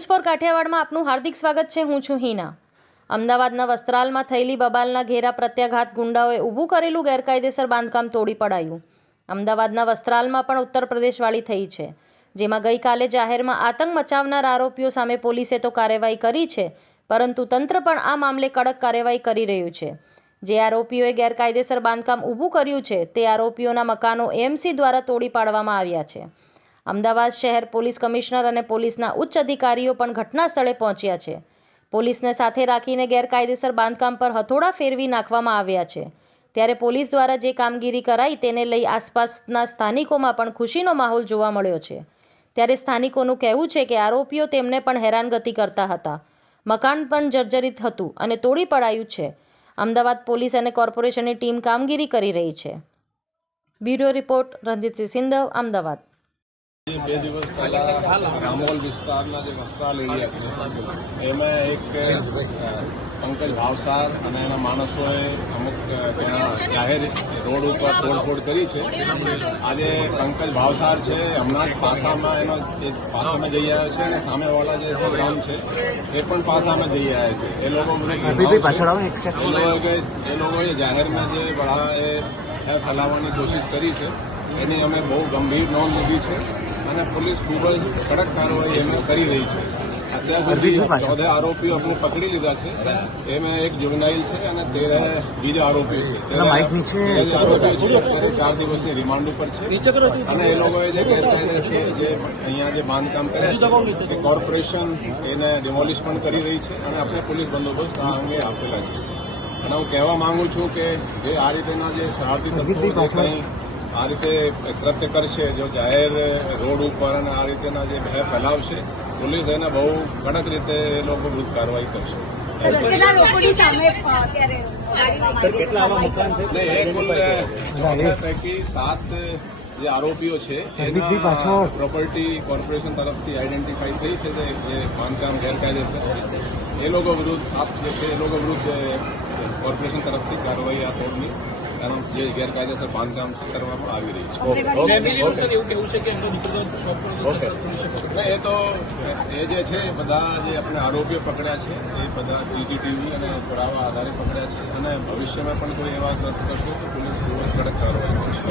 News for કાઠિયાવાડમાં આપનું હાર્દિક સ્વાગત છે। હું છું હિના। અમદાવાદના વસ્ત્રાલમાં થયેલી બબાલના ઘેરા પ્રત્યાઘાત ગુંડાઓએ ઊભું કરેલું ગેરકાયદેસર બાંધકામ તોડી પડાયું। અમદાવાદના વસ્ત્રાલમાં પણ ઉત્તર પ્રદેશવાળી થઈ છે, જેમાં ગઈકાલે જાહેરમાં આતંક મચાવનાર આરોપીઓ સામે પોલીસે તો કાર્યવાહી કરી છે, પરંતુ તંત્ર પણ આ મામલે કડક કાર્યવાહી કરી રહ્યું છે। જે આરોપીઓએ ગેરકાયદેસર બાંધકામ ઊભું કર્યું છે તે આરોપીઓના મકાનો એએમસી દ્વારા તોડી પાડવામાં આવ્યા છે। અમદાવાદ શહેર પોલીસ કમિશનર અને પોલીસના ઉચ્ચ અધિકારીઓ પણ ઘટના સ્થળે પહોંચ્યા છે। પોલીસને સાથે રાખીને ગેરકાયદેસર બાંધકામ પર હથોડા ફેરવી નાખવામાં આવ્યા છે। ત્યારે પોલીસ દ્વારા જે કામગીરી કરાઈ તેને લઈ આસપાસના સ્થાનિકોમાં પણ ખુશીનો માહોલ જોવા મળ્યો છે। ત્યારે સ્થાનિકોનું કહેવું છે કે આરોપીઓ તેમને પણ હેરાનગતિ કરતા હતા, મકાન પણ જર્જરિત હતું અને તોડી પડાયું છે। અમદાવાદ પોલીસ અને કોર્પોરેશનની ટીમ કામગીરી કરી રહી છે। બ્યુરો રિપોર્ટ રણજીતસિંહ સિંધવ, અમદાવાદ। બે દિવસ પહેલા રામોલ વિસ્તારના જે વસ્ત્રાલ એરિયા છે એમાં એક પંકજ ભાવસાર અને એના માણસોએ અમુક ત્યાં જાહેર રોડ ઉપર તોડફોડ કરી છે। આજે પંકજ ભાવસાર છે હમણાં જ પાસામાં પાસામાં જઈ આવ્યો છે અને સામેવાળા જે ગામ છે એ પણ પાસામાં જઈ આવ્યા છે। એ લોકોએ જાહેરમાં જે બળા એ ફેલાવવાની કોશિશ કરી છે એની અમે બહુ ગંભીર નોંધ લીધી છે અને પોલીસ ખૂબ જ કડક કાર્યવાહી એમને કરી રહી છે। અત્યાર સુધી 14 આરોપીઓ આપણે પકડી લીધા છે, એમાં એક જુવેનાઇલ છે અને 13 બીજા આરોપીઓ છે। 13 આરોપીઓ છે અત્યારે 4 દિવસની રિમાન્ડ ઉપર છે અને એ લોકોએ જે ગેરકાયદેસર જે અહીંયા જે બાંધકામ કર્યા છે એ કોર્પોરેશન એને ડિમોલિશ પણ કરી રહી છે અને આપણે પોલીસ બંદોબસ્ત આ અંગે આપેલા છે। અને હું કહેવા માંગુ છું કે જે આ રીતેના જે શરારતી તત્વો કંઈ આ રીતે કૃત્ય કરશે, જો જાહેર રોડ ઉપર અને આ રીતેના જે ભય ફેલાવશે, પોલીસ એને બહુ કડક રીતે એ લોકો વિરુદ્ધ કાર્યવાહી કરશે। પૈકી 7 જે આરોપીઓ છે એના પ્રોપર્ટી કોર્પોરેશન તરફથી આઈડેન્ટિફાઈ થઈ છે જે બાંધકામ ગેરકાયદેસર છે એ લોકો વિરુદ્ધ 7 જે છે એ લોકો વિરુદ્ધ કોર્પોરેશન તરફથી કાર્યવાહી આ તોડની કારણ જે ગેરકાયદેસર બાંધકામ કરવામાં આવી રહી છે। એ તો એ જે છે બધા જે આપણે આરોપીઓ પકડ્યા છે એ બધા સીસીટીવી અને પુરાવા આધારે પકડ્યા છે અને ભવિષ્યમાં પણ કોઈ એવા કરશે તો પોલીસ કડક કાર્યવાહી કરશે।